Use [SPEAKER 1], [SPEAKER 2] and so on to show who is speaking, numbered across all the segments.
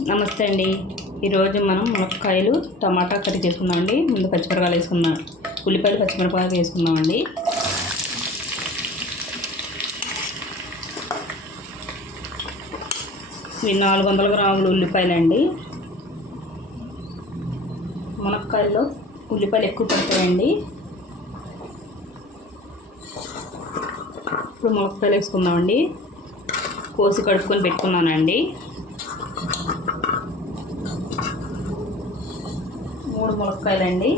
[SPEAKER 1] నమస్తే అండి. ఈరోజు మనం మునక్కాయలు టమాటా కర్రీ చేసుకుందామండి. ముందు పచ్చిమిరపకాయలు వేసుకుందాం. ఉల్లిపాయలు పచ్చిమిరపకాయలు వేసుకుందామండి. ఇవి నాలుగు వందల గ్రాములు ఉల్లిపాయలు అండి మునక్కాయల్లో ఉల్లిపాయలు ఎక్కువ పడతాయండి. ఇప్పుడు మునక్కాయలు వేసుకుందామండి. కోసి కడుక్కొని పెట్టుకున్నానండి మూడు ములక్కాయలండి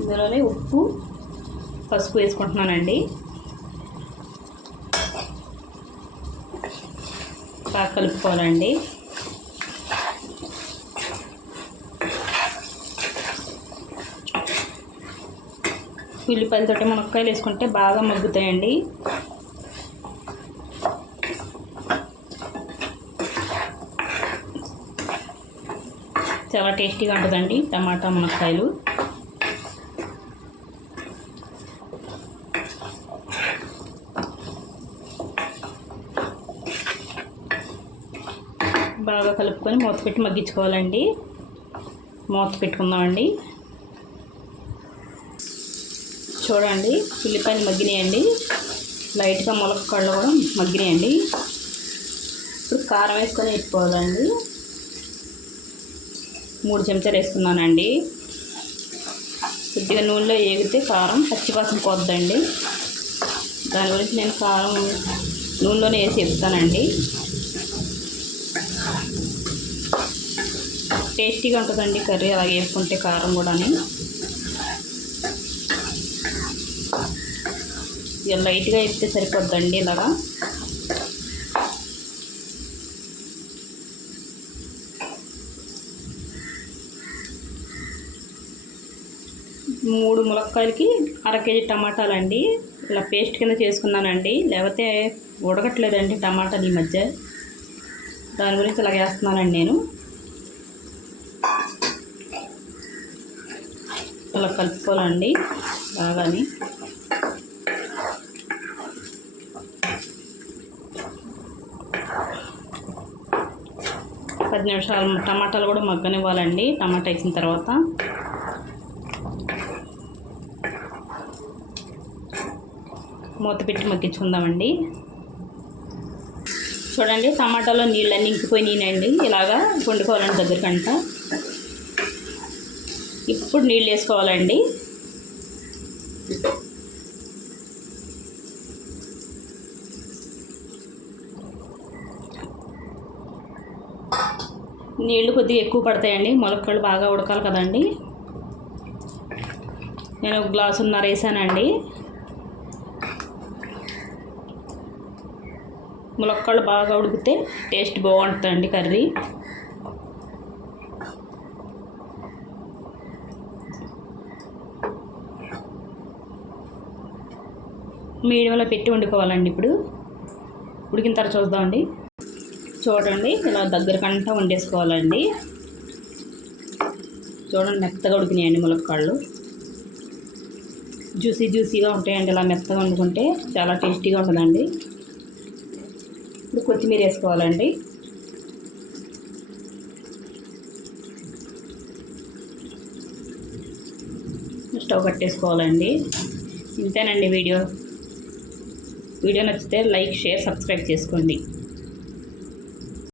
[SPEAKER 1] ఇందులోనే ఉప్పు పసుపు వేసుకుంటున్నానండి. బాగా కలుపుకోవాలండి. ఉల్లిపాయలతోటి మునక్కాయలు వేసుకుంటే బాగా మగ్గుతాయండి. చాలా టేస్టీగా ఉంటుందండి టమాటా మునక్కాయలు. బాగా కలుపుకొని మూత పెట్టి మగ్గించుకోవాలండి. మూత పెట్టుకుందామండి. చూడండి ఉల్లిపాయలు మగ్గినాయండి. లైట్గా ములక్కాళ్ళు కూడా మగ్గినాయండి. ఇప్పుడు కారం వేసుకొని వేసుకోవాలండి. మూడు చెంచాలు వేసుకున్నానండి. కొద్దిగా నూనెలో ఏగితే కారం పచ్చివాసన పోద్దండి. దాని గురించి నేను కారం నూనెలోనే వేసి వేస్తానండి. టేస్టీగా ఉంటుందండి కర్రీ అలాగే వేసుకుంటే కారం కూడాని. ఇక లైట్గా వేస్తే సరిపోద్దండి ఇలాగా. మూడు ములక్కాయలకి అర కేజీ టమాటాలండి. ఇలా పేస్ట్ కింద చేసుకున్నానండి. లేకపోతే ఉడకట్లేదండి టమాటాలు ఈ మధ్య. దాని గురించి ఇలా వేస్తున్నానండి నేను. ఇలా కలుపుకోవాలండి బాగాని. పది నిమిషాలు టమాటాలు కూడా మగ్గనివ్వాలండి. టమాటా వేసిన తర్వాత. మూత పెట్టి మగ్గించుకుందామండి. చూడండి టమాటాలో నీళ్ళన్నీ ఇంకిపోయినాయండి ఇలాగా వండుకోవాలండి దగ్గరకంట. ఇప్పుడు నీళ్ళు వేసుకోవాలండి. నీళ్ళు కొద్దిగా ఎక్కువ పడతాయండి. మొలక్కలు బాగా ఉడకాలి కదండి. నేను ఒక గ్లాసున్నర వేసానండి. ములక్కాళ్ళు బాగా ఉడికితే టేస్ట్ బాగుంటుందండి కర్రీ. మీడియంలో పెట్టి వండుకోవాలండి ఇప్పుడు. ఉడికిన తర్వాత చూద్దామండి. చూడండి ఇలా దగ్గరకంటా వండేసుకోవాలండి. చూడండి మెత్తగా ఉడికినాయండి ములక్కాళ్ళు. జ్యూసీ జ్యూసీగా ఉంటాయండి ఇలా మెత్తగా వండుకుంటే చాలా టేస్టీగా ఉంటుందండి. ఇప్పుడు కొత్తిమీర వేసుకోవాలండి. స్టవ్ కట్టేసుకోవాలండి. ఇంతేనండి వీడియో. వీడియో నచ్చితే లైక్ షేర్ సబ్స్క్రైబ్ చేసుకోండి.